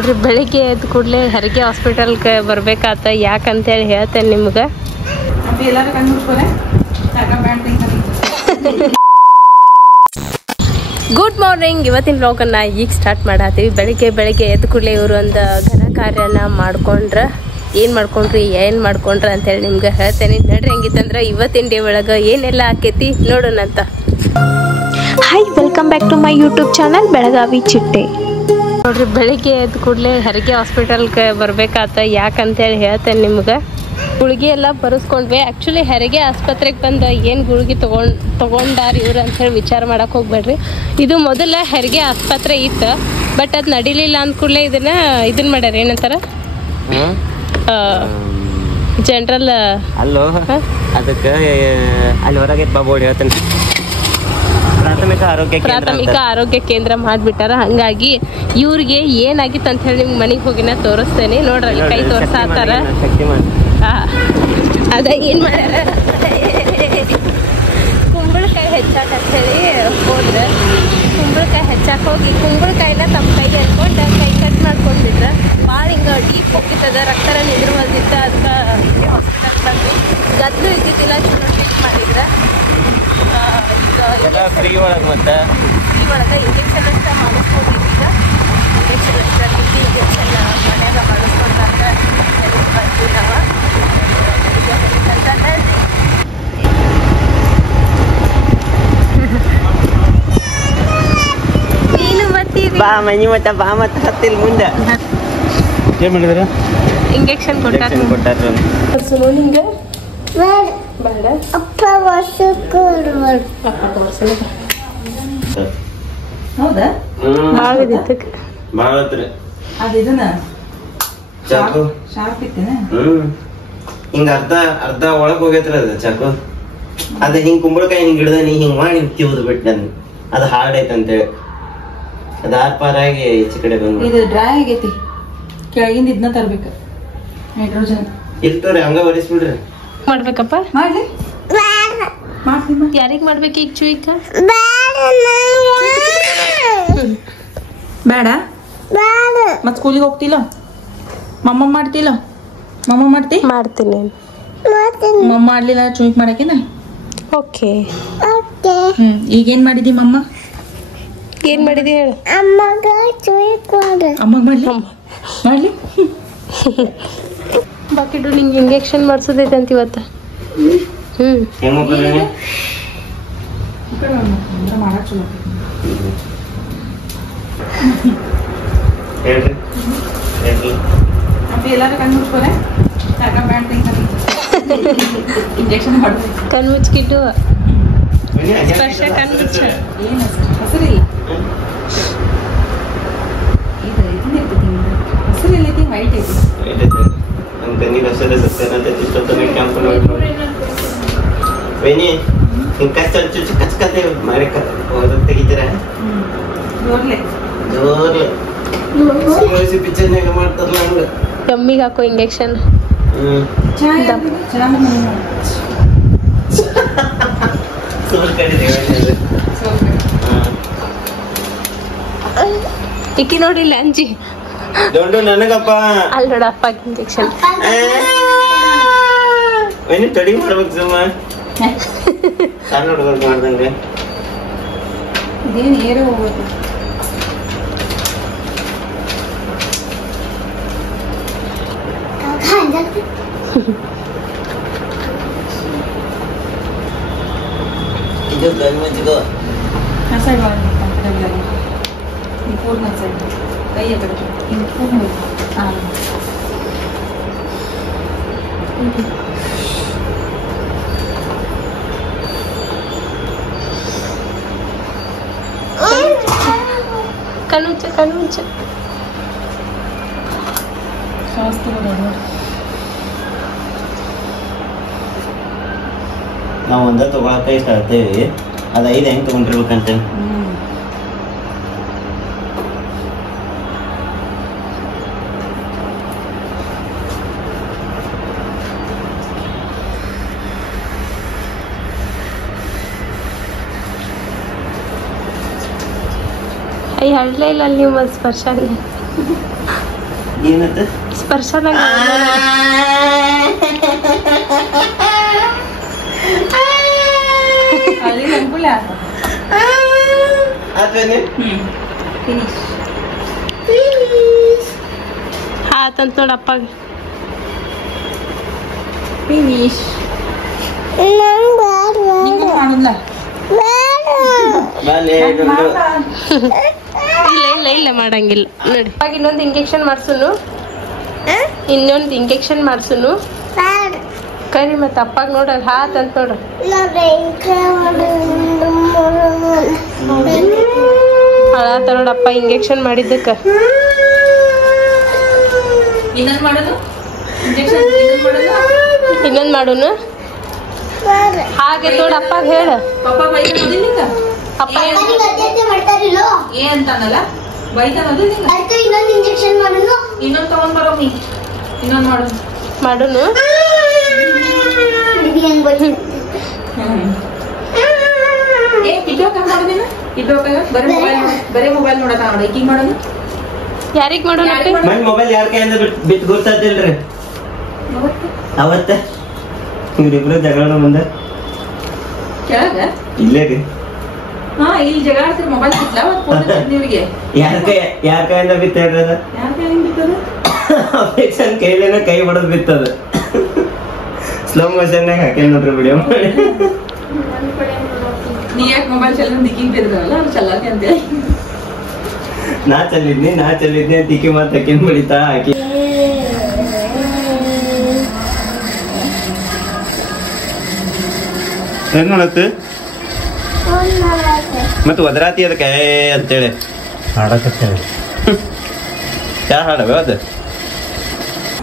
ನೋಡ್ರಿ ಬೆಳಿಗ್ಗೆ ಎದ್ದು ಕೂಡಲೇ ಹೆರಿಗೆ ಹಾಸ್ಪಿಟಲ್ಗೆ ಬರ್ಬೇಕಾತ. ಯಾಕಂತೇಳಿ ಹೇಳ್ತೇನೆ ನಿಮ್ಗೆ. Good morning. ಇವತ್ತಿನ ವ್ಲಾಗನ್ನ ಈಗ ಸ್ಟಾರ್ಟ್ ಮಾಡತ್ತೀವಿ. ಬೆಳಿಗ್ಗೆ ಎದ್ದು ಕೂಡಲೇ ಇವರು ಒಂದು ಘನ ಕಾರ್ಯನ ಮಾಡ್ಕೊಂಡ್ರೆ ಏನು ಮಾಡ್ಕೊಂಡ್ರೆ ಅಂತೇಳಿ ನಿಮ್ಗೆ ಹೇಳ್ತೇನೆ. ನಡ್ರಿ ಹೆಂಗಿತ್ತಂದ್ರೆ ಇವತ್ತಿನ ಡೇ ಒಳಗೆ ಏನೆಲ್ಲ ಆಕೈತಿ ನೋಡೋಣ ಅಂತ. Hi, welcome back to my YouTube channel Belagavi Chitte. ನೋಡ್ರಿ ಬೆಳಿಗ್ಗೆ ಎದ್ದು ಕೂಡಲೇ ಹೆರಿಗೆ ಹಾಸ್ಪಿಟಲ್ಗೆ ಬರ್ಬೇಕಾತ. ಯಾಕಂತೇಳಿ ಹೇಳ್ತೇನೆ ನಿಮ್ಗೆ. ಗುಳಿಗೆ ಎಲ್ಲ ಬರೆಸ್ಕೊಂಡ್ವಿ. ಆ್ಯಕ್ಚುಲಿ ಹೆರಿಗೆ ಆಸ್ಪತ್ರೆಗೆ ಬಂದು ಏನು ಗುಳಿಗೆ ತೊಗೊಂಡಾರ ಇವ್ರು ಅಂಥೇಳಿ ವಿಚಾರ ಮಾಡಕ್ಕೆ ಹೋಗ್ಬೇಡ್ರಿ. ಇದು ಮೊದಲ ಹೆರಿಗೆ ಆಸ್ಪತ್ರೆ ಇತ್ತು, ಬಟ್ ಅದು ನಡೀಲಿಲ್ಲ ಅಂದ ಕೂಡಲೇ ಇದನ್ನ ಮಾಡ್ಯಾರ. ಏನಂತಾರ ಜನರಲ್ ಅಲ್ಲೋ ಅದಕ್ಕೆ ಅಲ್ಲಿ ಹೊರಗೆ ಬೋರ್ಡ್ ಹೇಳ್ತೇನೆ, ಪ್ರಾಥಮಿಕ ಆರೋಗ್ಯ ಕೇಂದ್ರ ಮಾಡಿಬಿಟ್ಟಾರ. ಹಂಗಾಗಿ ಇವ್ರಿಗೆ ಏನಾಗಿತ್ತು ಅಂತ ಹೇಳಿ ನಿಮ್ಗೆ ಮನೆಗೆ ಹೋಗಿನ ತೋರಿಸ್ತೇನೆ. ನೋಡ್ರಿ ಕೈ ತೋರ್ಸಾತಾರ. ಅದ ಏನ್ ಮಾಡ್ಯಾರ, ಕುಂಬಳಕಾಯಿ ಹೆಚ್ಚಾಕ ಅಂತ ಹೇಳಿ ಹೋದ್ರೆ ಕುಂಬಳಕಾಯಿ ಹೆಚ್ಚಾಕ ಹೋಗಿ ಕುಂಬಳಕಾಯಿನ ತಮ್ಮ ಕೈಗೆ ಅನ್ಕೊಂಡು ಕೈ ಕಟ್ ಮಾಡ್ಕೊಂಡಿದ್ರ. ಭಾಳ ಹಿಂಗೆ ಡೀಪ್ ಹೋಗಿತ್ತದ, ರಕ್ತರ ನಿದ್ರವಲ್ದಿತ್ತ. ಅದಕ್ಕೆ ಹಾಸ್ಪಿಟಲ್ ಬಂದು ಗದ್ಲು ಇದ್ದಿದ್ದಿಲ್ಲ, ಚಲೋ ಟ್ರೀಟ್ ಮಾಡಿದ್ರ. ಫ್ರೀ ಒಳಗೆ ಇಂಜೆಕ್ಷನ್ ಅಷ್ಟ ಮಾಡಿಸ್ಕೊಂಡಿದ್ದ. ಇಂಜೆಕ್ಷನ್ ಮನ್ಯಾಗ ಮಾಡಿಸ್ಕೊಂಡಾಗ ಬರ್ತೀವಿ ನಾವು. ನೀನು ಬರ್ತೀವಿ. ಬಾ ಮನಿ ಮತ್ತ ಹತ್ತಿಲ್ ಮುಂದೆ ಏನ್ ಮಾಡಿದಾರ? ಇಂಜೆಕ್ಷನ್ ಕೊಟ್ಟಾರ. ನಿಂಗೆ ಬೇಡ ಹೌದಾ? ಹಿಂಗ ಅರ್ಧ ಒಳಗ್ ಹೋಗೈತ್ರ ಅದ ಚಾಕು. ಅದ ಹಿಂಗ್ ಕುಂಬಳಕಾಯಿ ಹಿಂಗ್ ಹಿಡ್ದ ನೀ ಹಿಂಗ್ ಮಾಡಿ ತಿವ್ದು ಬಿಟ್ಟು ನನ್ ಅದ ಹಾರ್ಡ್ ಐತೆ ಅಂತೇಳಿ ಅದ ಆರ್ ಪಾರಾಗಿ ಈಚೆ ಕಡೆ ಬಂದ್ ಇದು ಡ್ರೈ ಆಗೈತಿ. ಕೆಳಗಿಂದ ಇದನ್ನ ತರ್ಬೇಕ, ಹೈಡ್ರೋಜನ್ ಇರ್ತವ್ರಿ. ಹಂಗ ಒರೆಸ್ಬಿಡ್ರಿ. ಮಾಡ್ಬೇಕಪ್ಪ? ಮಾಡ್ಲಿ ಯಾರಿಗ್ ಮಾಡ್ಬೇಕು ಈಗ? ಚುಯಿಕ ಬೇಡ ಮತ್ ಸ್ಕೂಲಿಗೆ ಹೋಗ್ತಿಲ್ಲ? ಮಮ್ಮ ಮಾಡ್ತಿಲ್ಲ? ಮಮ್ಮ ಮಾಡ್ತೀನಿ. ಮಮ್ಮ ಮಾಡ್ಲಿಲ್ಲ ಚುಯಿಕ್ ಮಾಡಕೇನ? ಓಕೆ. ಈಗೇನ್ ಮಾಡಿದಿ ಮಮ್ಮ? ಏನ್ ಮಾಡಿದಿ ಹೇಳು. ಅಮ್ಮಗ್ ಮಾಡ್ಲಿ ಬಾಕಿಡು ನಿಂಗೆ ಇಂಜೆಕ್ಷನ್ ಮಾಡ್ಸೋದೈತೆ ಅಂತ ಇವತ್ತು. ಮಾಡಕ್ ಚಲೋ ಹೇಳ್ರಿ ಎಲ್ಲಾರು ಕಣ್ಣು ಮುಚ್ಕೋರೆ ಇಂಜೆಕ್ಷನ್ ಮಾಡ್ಬೇಕು. ಕಣ್ಣು ಮುಚ್ಚಿಟ್ಟು ಸ್ಪರ್ಶ ಕಣ್ಣು ಮುಚ್ಚ. ಏನು ಹಸಿರಿಲ್ಲ, ಇದು ಹಸಿರು ಎಲ್ಲೈತಿ, ವೈಟ್ ಐತಿ. ನಮ್ ಕಣ್ಣೀರ್ ಹಸದ ಇಷ್ಟೊತ್ತ ಕ್ಯಾಂಪ್ ವೇಣಿ ಹಿಂಗ್ ಚುಚ್ಚು ಕಚ್ಕತೆ ಮಾಡಿ ತೆಗಿತೀರ ಜೋರ್ಲೆ ಪಿಕ್ಚರ್ನಾಗ ಮಾಡ್ತಾರಲ್ಲ ಹಂಗ. ಕಮ್ಮಿಗೆ ಹಾಕೋ ಇಂಜೆಕ್ಷನ್. ಇಕ್ಕಿ ನೋಡಿಲ್ಲ ಅಂಜಿ ದೊಡ್ಡ ನನಗಪ್ಪ ಅಲ್ಲಿ ನೋಡಪ್ಪ ಇಂಜೆಕ್ಷನ್. ವೇಣಿ ತಡಿ ಮಾಡ್ಬೇಕು ಸುಮ್ಮ ಸಣ್ಣ ಹುಡುಗರು ಮಾಡ್ದಂಗೆ. ಇದೇನು ಏರೋ ಹೋಗ್ಬೇಕು. ಇದು ಗಂಜಿಗೋ ಸೈಡ್ ಪೂರ್ಣ ಸೈಡ್ ಕೈ ಕಡೆ ಪೂರ್ಣ. ಕಣ್ಣುಚ್ಚ ನಾವು ಒಂದ ತಗೊಳಕ ಇಷ್ಟ ಆಗ್ತೇವಿ. ಅದ 5 ಹೆಂಗ್ ತಗೊಂಡಿರ್ಬೇಕಂತ ಹೇಳಲೇ ಇಲ್ಲ ನೀವು ಸ್ಪರ್ಶ. ಏನತ್ತ ಸ್ಪರ್ಶ ಅಲ್ಲಿ ಸಂಪುಲ ಆತಂತ ನೋಡಪ್ಪ ಫಿನಿಶ್ ನಿಂಗೂ ಮಾಡುದ್ಲ ಇಲ್ಲ ಮಾಡಂಗಿಲ್ಲ ನೋಡಿ ಅಪ್ಪಾಗ ಇನ್ನೊಂದು ಇಂಜೆಕ್ಷನ್ ಮಾಡ್ಸುನು ಕರಿ ಮತ್ತೆ ಅಪ್ಪಾಗ ನೋಡ್ರಿ ಹಾತಂತ ನೋಡ್ರಿ ಹಳಾತ ನೋಡಪ್ಪ ಇಂಜೆಕ್ಷನ್ ಮಾಡಿದ್ದಕ್ಕ ಇನ್ನೊಂದು ಮಾಡೋದು ಇಂಜೆಕ್ಷನ್ ಇನ್ನೊಂದು ಮಾಡೋನು ಹಾಗೆ ನೋಡಪ್ಪ ಹೇಳ ಪಪ್ಪ ಬೈತಾನೋದಿಲ್ಲ ಈಗ ಅಪ್ಪ ಏ ಅಂತಾನಲ್ಲ ಬೈತಾನೋದಿಲ್ಲ ಇನ್ನೊಂದು ಇಂಜೆಕ್ಷನ್ ಮಾಡೋದು ಇನ್ನೊಂದು ತಗೊಂಡ್ ಬರೋ ನೀ ಇನ್ನೊಂದು ಮಾಡೋನು ಏ ಇದ್ದೋಕ ಮಾಡೋದಿಲ್ಲ ಇದ್ದೋಕ ಬರೀ ಮೊಬೈಲ್ ನೋಡಕ ನೋಡ ಈಕಿಂಗ್ ಮಾಡೋದು ಯಾರಿಗ್ ಮಾಡೋಣ ಮನ್ ಮೊಬೈಲ್ ಯಾರ ಕೈಯಿಂದ ಬಿಟ್ಟು ಗೊತ್ತಾದಿಲ್ರಿ ಅವತ್ತ ಇವ್ರಿಬ್ರು ಜಗಳ ಮುಂದೆ ಕೆಳಗ ಇಲ್ಲೇ ರೀ ಹಾ ಇಲ್ಲಿ ಜಗಳ ಆಡ್ತೀರಿ ಮೊಬೈಲ್ ಬಿಟ್ಲ ಫೋನ್ ನಿಮಗೆ ಯಾರ ಕೈಯಿಂದ ಬಿತ್ತ ಹೇಳ್ರಿ ಅದ ಯಾರ ಕೈಯಿಂದ ಬಿತ್ತದ ಅಪೇಕ್ಷನ್ ಕೈಲೇನ ಕೈ ಬಡದ್ ಬಿತ್ತದ ಸ್ಲೋ ಮೋಷನ್ ಹಾಕೇನ್ ನೋಡ್ರಿ ವಿಡಿಯೋ ಮಾಡಿ ನೀ ಯಾಕೆ ಮೊಬೈಲ್ ಚಲ್ಲ ದಿಕ್ಕಿಗೆ ತಿರ್ದಲ್ಲ ಅದು ಚಲ್ಲತ್ತೆ ಅಂತೇಳಿ ನಾ ಚಲ್ಲಿದ್ನಿ ತಿಕ್ಕಿ ಮಾತ್ ಹಾಕಿನ್ ಬಿಡಿತಾ ಹಾಕಿ ಏನ್ ಮಾಡತ್ತೆ ಮತ್ತೆ ಒದರಾತಿ ಅದಕ್ಕೆ ಅಂತೇಳಿ ಹಾಡಕತ್ತೇಳಿ ಯಾ ಹಾಡವ ಅದು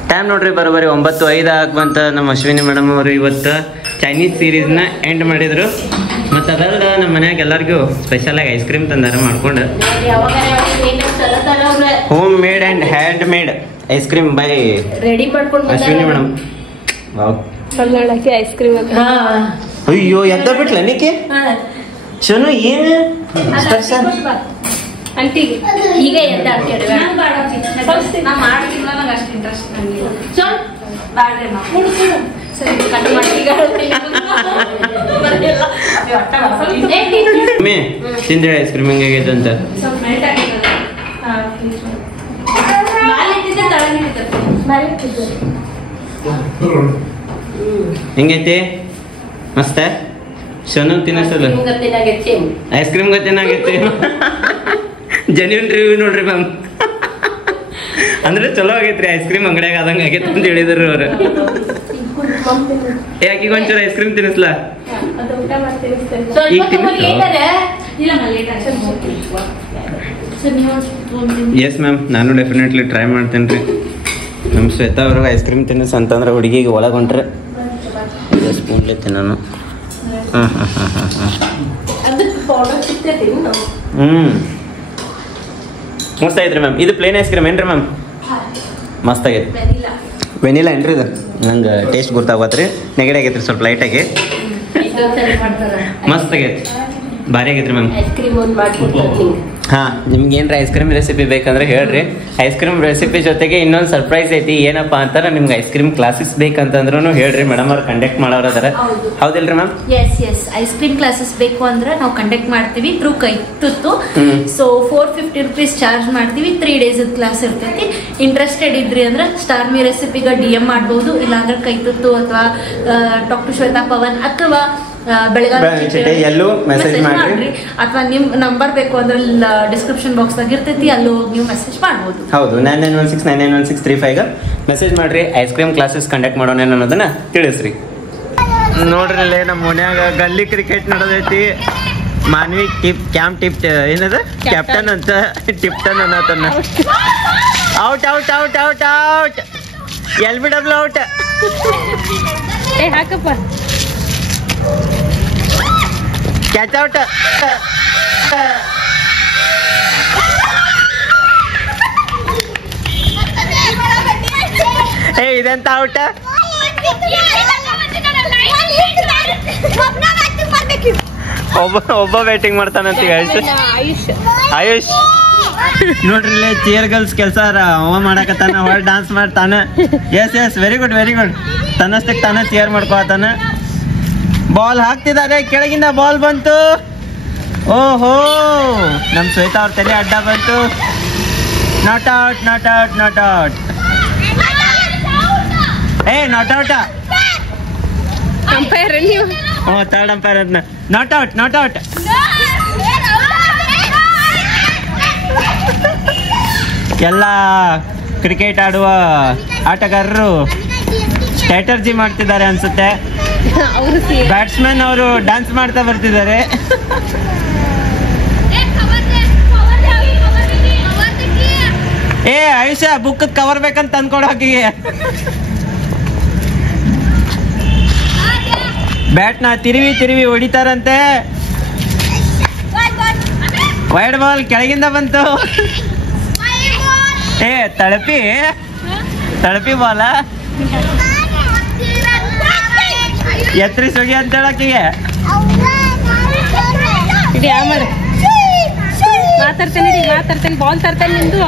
ಟೈಮ್ ನೋಡ್ರಿ ಬರೋಬರಿ 9:05 ಬಂತ. ನಮ್ಮ ಅಶ್ವಿನಿ ಮೇಡಮ್ ಅವರು ಇವತ್ತು ಚೈನೀಸ್ ಸೀರೀಸ್ನ ಎಂಡ್ ಮಾಡಿದ್ರು. ಮತ್ತು ಅದಲ್ಲ ನಮ್ಮ ಮನ್ಯಾಗ ಎಲ್ಲರಿಗೂ ಸ್ಪೆಷಲಾಗಿ ಐಸ್ ಕ್ರೀಮ್ ತಂದಾರ ಮಾಡ್ಕೊಂಡು home made and hand made ice cream by ready ಮಾಡ್ಕೊಂಡು ಅಶ್ವಿನಿ ಮೇಡಮ್. ಐಸ್ ಕ್ರೀಮ್ ಅಯ್ಯೋ ಎದ್ದ ಬಿಟ್ಲ ನಿಕ್ಕೆ ಶನು ಏನು ಅಂಟಿಗೆ ಈಗ ಎದ್ದ ತಿಂದೇಳಿ ಐಸ್ ಕ್ರೀಮ್ ಹೆಂಗಾಗೈತೆ ಅಂತ ಹೆಂಗೈತಿ ಮಸ್ತ ಶನು ತಿನ್ನಸಲ್ಲ ಐಸ್ ಕ್ರೀಮ್ ಗತ್ತೇನಾಗೈತಿ ಜೆನ್ಯೂನ್ ರಿವ್ಯೂ ನೋಡ್ರಿ ಮ್ಯಾಮ್. ಅಂದ್ರೆ ಚಲೋ ಆಗೈತ್ರಿ ಐಸ್ ಕ್ರೀಮ್ ಅಂಗಡಿಯಾಗ ಆದಂಗ ಆಗೈತೆ ಅಂತ ಹೇಳಿದ್ರು ಅವ್ರು. ಯಾಕೀಗ ಒಂಚೂರು ಐಸ್ ಕ್ರೀಮ್ ತಿನ್ನಿಸ್ಲಾ ಈಗ ಎಸ್ ಮ್ಯಾಮ್, ನಾನು ಡೆಫಿನೆಟ್ಲಿ ಟ್ರೈ ಮಾಡ್ತೇನೆ ರೀ. ನಮ್ಮ ಶ್ವೇತಾ ಅವ್ರಿಗೆ ಐಸ್ ಕ್ರೀಮ್ ತಿನ್ನಿಸ್ ಅಂತಂದ್ರೆ ಹುಡುಗಿಗೆ ಒಳಗೆ ಹೊಂಟ್ರೆ ಸ್ಪೂನ್ಲೆ ತಿನ್ನೋನು. ಮಸ್ತ್ ಐತ್ರಿ ಮ್ಯಾಮ್. ಇದು ಪ್ಲೇನ್ ಐಸ್ ಕ್ರೀಮ್ ಏನ್ರಿ ಮ್ಯಾಮ್? ಮಸ್ತ್ ಆಗೈತಿ. ವೆನಿಲಾ ಏನ್ರಿ ಇದು? ನಂಗೆ ಟೇಸ್ಟ್ ಗೊತ್ತಾಗತ್ರಿ. ನೆಗಡಿ ಆಗೈತ್ರಿ ಸ್ವಲ್ಪ ಲೈಟಾಗಿ. ಮಸ್ತ್ ಆಗೈತಿ, ಭಾರಿ ಆಗೈತ್ರಿ ಮ್ಯಾಮ್. ಹಾಂ, ನಿಮ್ಗೆ ಏನ್ರ ಐಸ್ ಕ್ರೀಮ್ ರೆಸಿಪಿ ಬೇಕಂದ್ರೆ ಹೇಳ್ರಿ. ಐಸ್ ಕ್ರೀಮ್ ರೆಸಿಪಿ ಜೊತೆಗೆ ಇನ್ನೊಂದು ಸರ್ಪ್ರೈಸ್ ಐತಿ. ಏನಪ್ಪ ಅಂತಾರೆ, ನಿಮ್ಗೆ ಐಸ್ ಕ್ರೀಮ್ ಕ್ಲಾಸಸ್ ಬೇಕಂತಂದ್ರೂ ಹೇಳ್ರಿ. ಮೇಡಮ್ ಅವ್ರು ಕಂಡಕ್ಟ್ ಮಾಡೋರು ಅದಾರ, ಹೌದಿಲ್ರಿ ma'am? Yes ice cream classes ಬೇಕು ಅಂದ್ರೆ ನಾವು ಕಂಡಕ್ಟ್ ಮಾಡ್ತೀವಿ ಥ್ರೂ ಕೈ ತುತ್ತು. ಸೊ 450 ರೂಪೀಸ್ ಚಾರ್ಜ್ ಮಾಡ್ತೀವಿ. 3 days ಕ್ಲಾಸ್ ಇರ್ತೈತಿ. ಇಂಟ್ರೆಸ್ಟೆಡ್ ಇದ್ರಿ ಅಂದ್ರೆ ಸ್ಟಾರ್ ಮಿ ರೆಸಿಪಿಗೆ DM ಮಾಡ್ಬೋದು, ಇಲ್ಲಾಂದ್ರೆ ಕೈ ತುತ್ತು ಅಥವಾ ಡಾಕ್ಟರ್ ಶ್ವೇತಾ ಪವನ್ ಅಥವಾ ಬೆಳಗಾವಿ ಎಲ್ಲೂ ಮೆಸೇಜ್ ಮಾಡ್ರಿ. ಅಥವಾ ನಿಮ್ ನಂಬರ್ ಬೇಕು ಅಂದ್ರೆ ಡಿಸ್ಕ್ರಿಪ್ಷನ್ ಬಾಕ್ಸ್ ದಾಗ ಇರ್ತೈತಿ, ಅಲ್ಲಿ ಹೋಗಿ ನೀವು ಮೆಸೇಜ್ ಮಾಡ್ಬೋದು. ಹೌದು, 9916991635 ಮೆಸೇಜ್ ಮಾಡ್ರಿ. ಐಸ್ ಕ್ರೀಮ್ ಕ್ಲಾಸಸ್ ಕಂಡಕ್ಟ್ ಮಾಡೋಣ ಅನ್ನೋದನ್ನ ತಿಳಿಸ್ರಿ. ನೋಡ್ರಿ ಅಲ್ಲೇ ನಮ್ಮ ಮನ್ಯಾಗ ಗಲ್ಲಿ ಕ್ರಿಕೆಟ್ ನಡೆದೈತಿ. ಮಾನ್ವಿ ಟಿಪ್ ಏನದ ಕ್ಯಾಪ್ಟನ್ ಅಂತ ಟಿಪ್ಟನ್ ಅನ್ನತನ್ನ. Out out out out out LBW out. ಹಾಕಪ್ಪ ಕ್ಯಾಚ್ ಔಟ್. ಇದೆಂತ ಔಟ್? ಒಬ್ಬ ಬ್ಯಾಟಿಂಗ್ ಮಾಡ್ತಾನಂತ ಆಯುಷ್. ನೋಡ್ರಿ ಇಲ್ಲಿ ಚೇರ್ ಗರ್ಲ್ಸ್ ಕೆಲಸ ಅವ ಮಾಡಕತ್ತಾನ ಹೊರ ಡಾನ್ಸ್ ಮಾಡ್ತಾನ. ಎಸ್ ವೆರಿ ಗುಡ್ ತನ್ನಷ್ಟಕ್ಕೆ ತಾನ ಚೇರ್ ಮಾಡ್ಕೋತಾನ. ಬಾಲ್ ಹಾಕ್ತಿದ್ದಾರೆ, ಕೆಳಗಿಂದ ಬಾಲ್ ಬಂತು. ಓಹೋ ನಮ್ ಶ್ವೇತಾ ಅವ್ರ ತಲೆ ಅಡ್ಡ ಬಂತು. ನಾಟ್ ಔಟ್ ಏ ನಾಟ್ ಔಟ್. ಅಂಪೈರ್ ನೀವು ಥರ್ಡ್ ಅಂಪೈರ್ ಅದನ್ನ ನಾಟ್ ಔಟ್. ಎಲ್ಲ ಕ್ರಿಕೆಟ್ ಆಡುವ ಆಟಗಾರರು ಸ್ಟ್ರಾಟರ್ಜಿ ಮಾಡ್ತಿದ್ದಾರೆ ಅನ್ಸುತ್ತೆ. ಅವರು ಬ್ಯಾಟ್ಸ್ಮನ್ ಅವರು ಡ್ಯಾನ್ಸ್ ಮಾಡ್ತಾ ಬರ್ತಿದ್ದಾರೆ. ಏ ಆಯುಷ್ಯ ಬುಕ್ ಕವರ್ ಬೇಕಂತ ತಂದ್ಕೊಡು ಹಾಕಿಗೆ. ಬ್ಯಾಟ್ನ ತಿರುವಿ ಹೊಡಿತಾರಂತೆ. ವೈಡ್ ಬಾಲ್ ಕೆಳಗಿಂದ ಬಂತು. ಏ ತಳಪಿ ಬಾಲ ಎತ್ತರಿಸಿ ಹೋಗಿ ಅಂತ ಹೇಳಕ್ಕಿಗೆ. ಮಾತಾಡ್ತೇನೆ ಬಾಲ್ ತರ್ತೇನೆ ನಿಂದು.